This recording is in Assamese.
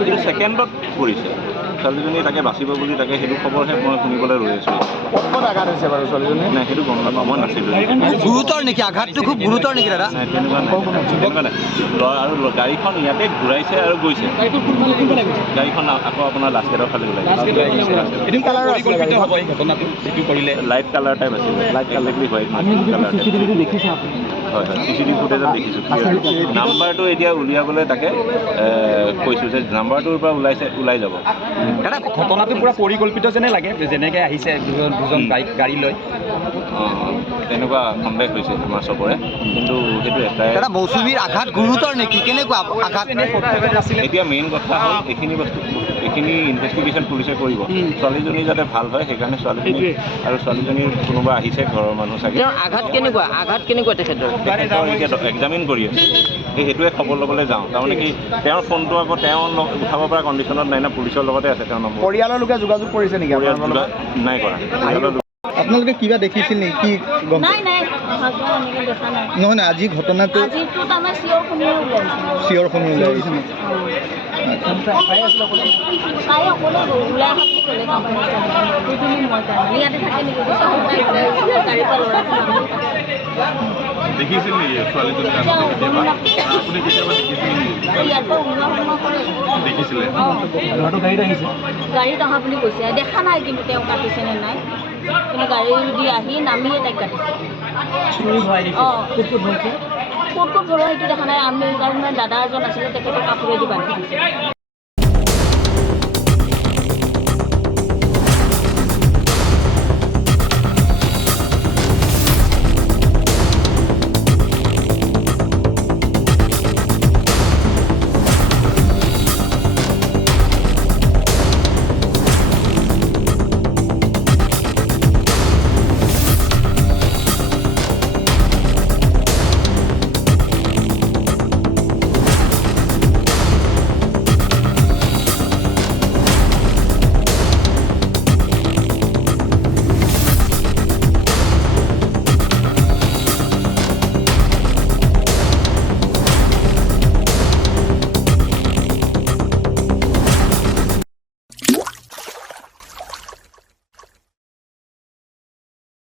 এইটো ছেকেণ্ডত পৰিছে ছোৱালীজনী তাকে বাচিব বুলি তাকে সেইটো খবৰহে মই শুনিবলৈ ৰৈ আছোঁ ক'ত আঘাত হৈছে বাৰু ছোৱালীজনী নাই সেইটো গম নাপাওঁ মই নাছিলোঁ গুৰুতৰ নেকি আঘাতটো খুব গুৰুতৰ নেকি দাদা নাই তেনেকুৱা নাই আৰু গাড়ীখন ইয়াতে ঘূৰাইছে আৰু গৈছে গাড়ীখন আকৌ আপোনাৰ লাষ্ট গেটৰ ফালে ওলাই লাইট কালাৰ টাইপ আছিলে লাইট কালাৰ হোৱাইট হয় হয় CCTV ফুটেজত দেখিছোঁ নাম্বাৰটো এতিয়া উলিয়াবলৈ তাকে কৈছোঁ যে নাম্বাৰটোৰ পৰা ওলাই যাব দাদা ঘটনাটো পূৰা পৰিকল্পিত যেনে লাগে যেনেকৈ আহিছে দুজন গাড়ী লৈ তেনেকুৱা সন্দেহ হৈছে আমাৰ চবৰে কিন্তু সেইটো এটাই দাদা মৌচুমীৰ আঘাত গুৰুতৰ নেকি কেনেকুৱা আঘাত এতিয়া মেইন কথা হ'ল এইখিনি ইনভেষ্টিগেশ্যন পুলিচে কৰিব ছোৱালীজনী যাতে ভাল হয় সেইকাৰণে ছোৱালীজনীৰ কোনোবা আহিছে ঘৰৰ মানুহ চাগে আঘাত কেনেকুৱা তেখেতৰ এতিয়া এক্সামিন কৰি আছে সেইটোৱে খবৰ ল'বলৈ যাওঁ তাৰমানে কি তেওঁৰ ফোনটো আকৌ তেওঁ উঠাব পৰা কণ্ডিশ্যনত নাই না পুলিচৰ লগতে আছে তেওঁৰ নম্বৰ পৰিয়ালৰ লোকে যোগাযোগ কৰিছে নেকি নাই কৰা আপোনালোকে কিবা দেখিছিল নেকি কি গম নাই দেখা নাই নহয় আজি ঘটনাটো আজিতো তাৰমানে চিঞৰ শুনি ওলাই আহিছে তাই অকলে ওলাই অহা বুলি ক'লে মই ইয়াতে থাকে নেকি গাড়ীৰ পৰা ল'ৰা দেখিছিল নেকি ছোৱালীজনী আপুনি কেতিয়াবা দেখিছিল ইয়াৰ পৰা ওলোৱা সোমোৱা কৰে দেখিছিলে গাড়ীত অহা বুলি কৈছে দেখা নাই কিন্তু তেওঁ কাটিছে নে নাই কিন্তু গাড়ী দি আহি নামিয়ে তাইক কাটিছে ক'ত ভৰোৱা সেইটো দেখা নাই আমি কাৰণে দাদা এজন আছিলে তেখেতৰ কাপোৰেদি বান্ধি দিছে